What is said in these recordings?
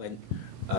when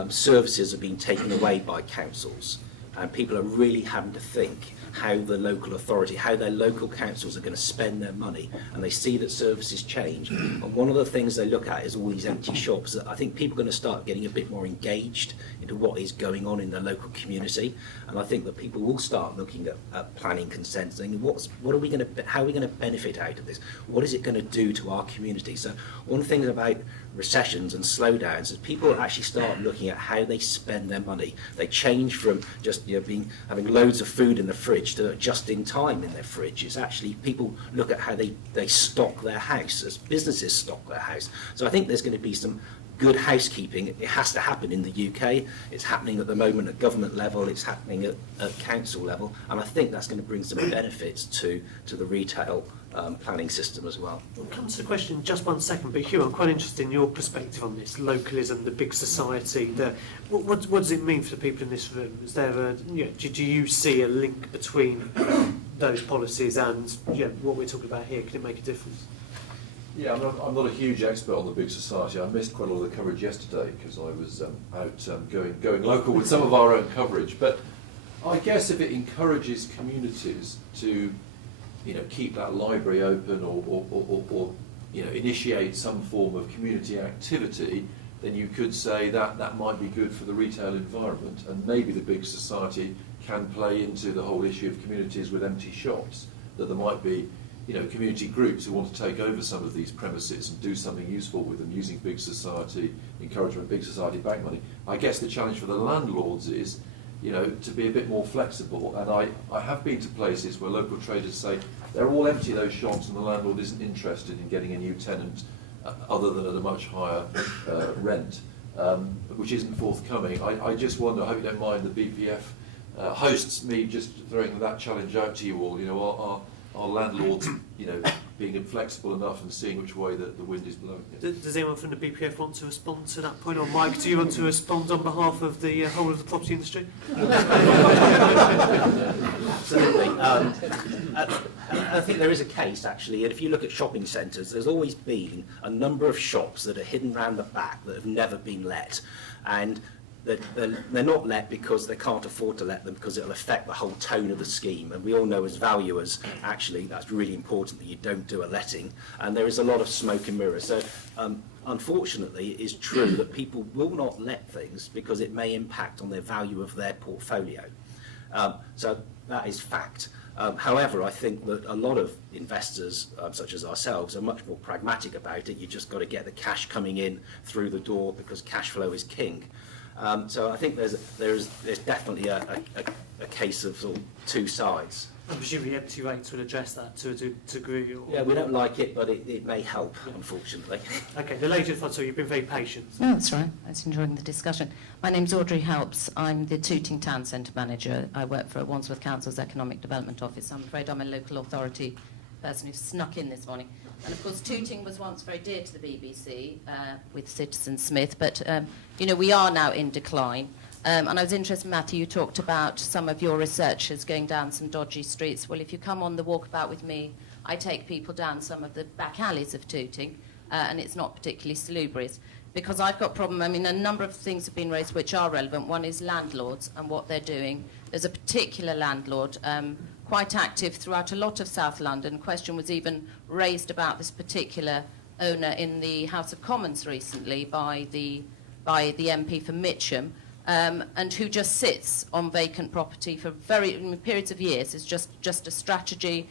services are being taken away by councils, and people are really having to think how the local authority, how their local councils are going to spend their money, and they see that services change. And one of the things they look at is all these empty shops. I think people are going to start getting a bit more engaged into what is going on in their local community, and I think that people will start looking at planning consent, saying how are we going to benefit out of this? What is it going to do to our community? So one of the things about recessions and slowdowns is people actually start looking at how they spend their money. They change from just having loads of food in the fridge to just in time in their fridge. It's actually people look at how they stock their house, as businesses stock their house. So I think there's going to be some good housekeeping. It has to happen in the UK. It's happening at the moment at government level. It's happening at council level, and I think that's going to bring some benefits to the retail planning system as well. We'll come to the question in just 1 second, but Hugh, I'm quite interested in your perspective on this localism, the big society. What does it mean for the people in this room? Is there do you see a link between those policies and what we're talking about here? Can it make a difference? Yeah, I'm not a huge expert on the big society. I missed quite a lot of the coverage yesterday because I was out going local with some of our own coverage. But I guess if it encourages communities to keep that library open or initiate some form of community activity, then you could say that might be good for the retail environment, and maybe the big society can play into the whole issue of communities with empty shops, that there might be community groups who want to take over some of these premises and do something useful with them using big society, encouragement, big society bank money. I guess the challenge for the landlords is to be a bit more flexible, and I have been to places where local traders say they're all empty, those shops, and the landlord isn't interested in getting a new tenant other than at a much higher rent, which isn't forthcoming. I just wonder, I hope you don't mind, the BPF hosts me just throwing that challenge out to you all. Are landlords being inflexible enough and seeing which way the wind is blowing? Does anyone from the BPF want to respond to that point? Or Mike, do you want to respond on behalf of the whole of the property industry? Absolutely. I think there is a case, actually, and if you look at shopping centres, there's always been a number of shops that are hidden round the back that have never been let. And they're not let because they can't afford to let them, because it'll affect the whole tone of the scheme. And we all know as valuers, actually, that's really important that you don't do a letting. And there is a lot of smoke and mirrors. So unfortunately, it is true that people will not let things because it may impact on their value of their portfolio. So that is fact. However, I think that a lot of investors, such as ourselves, are much more pragmatic about it. You've just got to get the cash coming in through the door because cash flow is king. So I think there's definitely a case of sort of two sides. I presume the empty rates will address that to a degree. Yeah, we don't like it, but it may help, unfortunately. Okay, the lady at the front, so you've been very patient. No, that's right. I was enjoying the discussion. My name's Audrey Helps. I'm the Tooting Town Centre Manager. I work for Wandsworth Council's Economic Development Office. I'm afraid I'm a local authority person who snuck in this morning. And of course, Tooting was once very dear to the BBC with Citizen Smith, but we are now in decline. And I was interested, Matthew, you talked about some of your researchers going down some dodgy streets. Well, if you come on the walkabout with me, I take people down some of the back alleys of Tooting, and it's not particularly salubrious. Because I've got a problem, a number of things have been raised which are relevant. One is landlords and what they're doing. There's a particular landlord quite active throughout a lot of South London. Question was even raised about this particular owner in the House of Commons recently by the MP for Mitcham, and who just sits on vacant property for periods of years. It's just a strategy,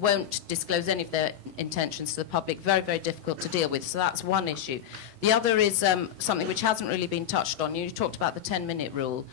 won't disclose any of their intentions to the public, very, very difficult to deal with. So that's one issue. The other is something which hasn't really been touched on. You talked about the 10-minute rule.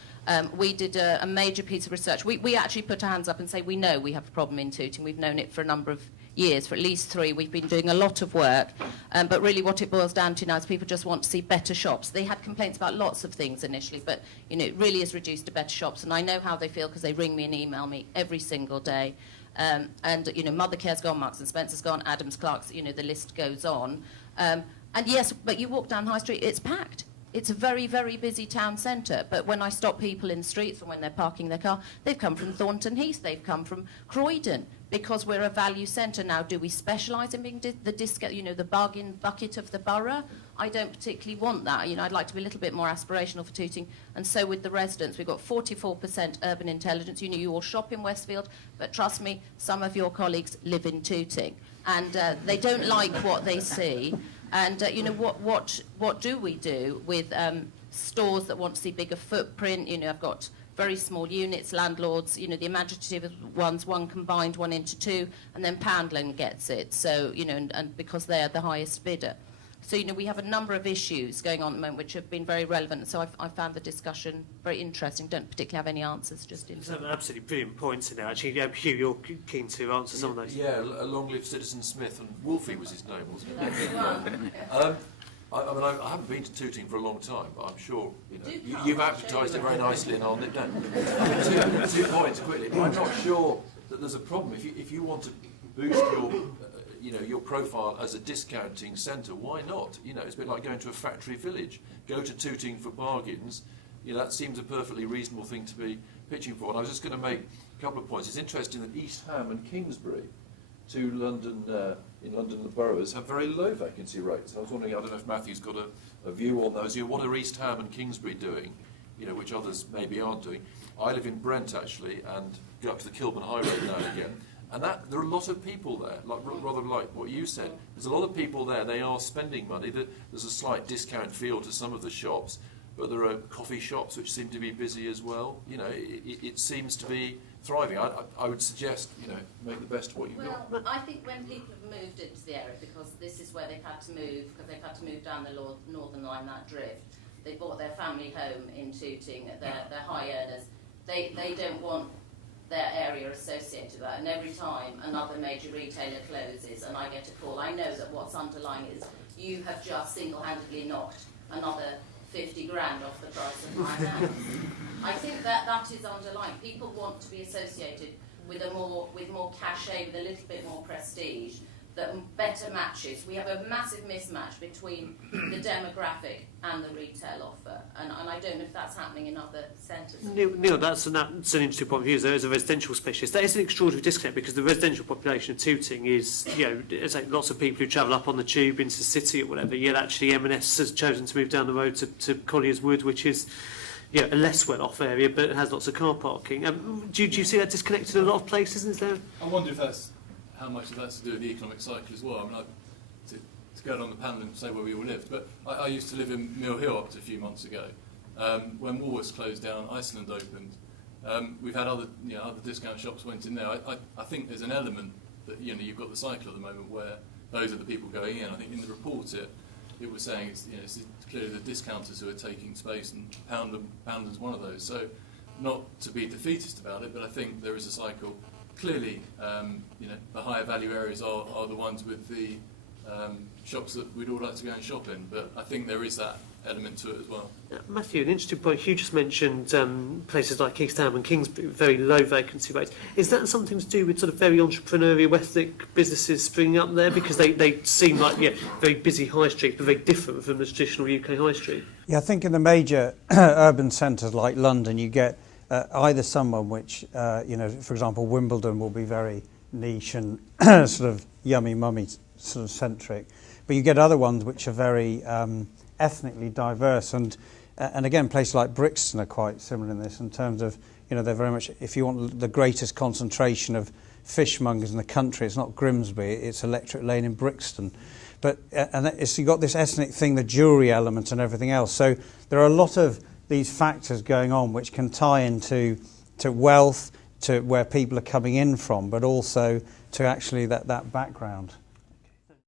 We did a major piece of research. We actually put our hands up and say we know we have a problem in Tooting. We've known it for a number of years, for at least 3. We've been doing a lot of work, but really what it boils down to now is people just want to see better shops. They had complaints about lots of things initially, but it really is reduced to better shops, and I know how they feel because they ring me and email me every single day. And Mothercare's gone, Marks and Spencer's gone, Adams Clark's, the list goes on. And yes, but you walk down High Street, it's packed. It's a very, very busy town centre, but when I stop people in the streets and when they're parking their car, they've come from Thornton Heath, they've come from Croydon, because we're a value centre now. Do we specialise in being the bargain bucket of the borough? I don't particularly want that. I'd like to be a little bit more aspirational for Tooting, and so with the residents. We've got 44% urban intelligence. You all shop in Westfield, but trust me, some of your colleagues live in Tooting, and they don't like what they see. And what do we do with stores that want to see bigger footprint? I've got very small units, landlords, the imaginative ones, one combined, one into two, and then Poundland gets it. So, and because they're the highest bidder. So, we have a number of issues going on at the moment which have been very relevant. So I found the discussion very interesting. Don't particularly have any answers, just in. Some absolutely brilliant points in there. Actually, Hugh, you're keen to answer some of those. Yeah, long live Citizen Smith, and Wolfie was his name, wasn't it? I haven't been to Tooting for a long time, but I'm sure you've advertised it very nicely, and I'll nip down. Two points quickly. I'm not sure that there's a problem if you want to boost your profile as a discounting centre. Why not? It's a bit like going to a factory village. Go to Tooting for bargains. That seems a perfectly reasonable thing to be pitching for. And I was just going to make a couple of points. It's interesting that East Ham and Kingsbury, two London boroughs, have very low vacancy rates. I was wondering, I don't know if Matthew's got a view on those. What are East Ham and Kingsbury doing, which others maybe aren't doing? I live in Brent, actually, and go up to the Kilburn High Road now and again. And there are a lot of people there, rather like what you said. There's a lot of people there. They are spending money. There's a slight discount feel to some of the shops, but there are coffee shops which seem to be busy as well. It seems to be thriving. I would suggest, make the best of what you've got. Well, I think when people have moved into the area, because this is where they've had to move, because they've had to move down the Northern Line, that drift, they bought their family home in Tooting, they're high earners. They don't want their area associated with that, and every time another major retailer closes and I get a call, I know that what's underlying is you have just single-handedly knocked another 50 grand off the price of my house. I think that is underlying. People want to be associated with more cachet, with a little bit more prestige, that better matches. We have a massive mismatch between the demographic and the retail offer, and I don't know if that's happening in other centres. Neil, that's an interesting point of view. There is a residential specialist. That is an extraordinary disconnect because the residential population of Tooting is, it's like lots of people who travel up on the tube into the city or whatever. Yet actually M&S has chosen to move down the road to Collier's Wood, which is a less well-off area, but it has lots of car parking. Do you see that disconnected in a lot of places? Is there? I wonder if that's how much of that's to do with the economic cycle as well. To go on the panel and say where we all lived, but I used to live in Mill Hill up to a few months ago. When Woolworths closed down, Iceland opened. We've had other discount shops went in there. I think there's an element that you've got the cycle at the moment where those are the people going in. I think in the report it was saying it's clearly the discounters who are taking space, and Poundland's one of those. So not to be defeatist about it, but I think there is a cycle. Clearly, the higher value areas are the ones with the shops that we'd all like to go and shop in, but I think there is that element to it as well. Matthew, an interesting point. Hugh just mentioned places like East Ham and Kingsbury with very low vacancy rates. Is that something to do with sort of very entrepreneurial ethnic businesses springing up there? Because they seem like very busy high street, but very different from the traditional UK high street. Yeah, I think in the major urban centres like London, you get either someone which, for example, Wimbledon will be very niche and sort of yummy mummy sort of centric, but you get other ones which are very ethnically diverse, and again, places like Brixton are quite similar in this in terms of, they're very much, if you want the greatest concentration of fishmongers in the country, it's not Grimsby, it's Electric Lane in Brixton. But you've got this ethnic thing, the jewellery element and everything else. So there are a lot of these factors going on which can tie into wealth, to where people are coming in from, but also to actually that background.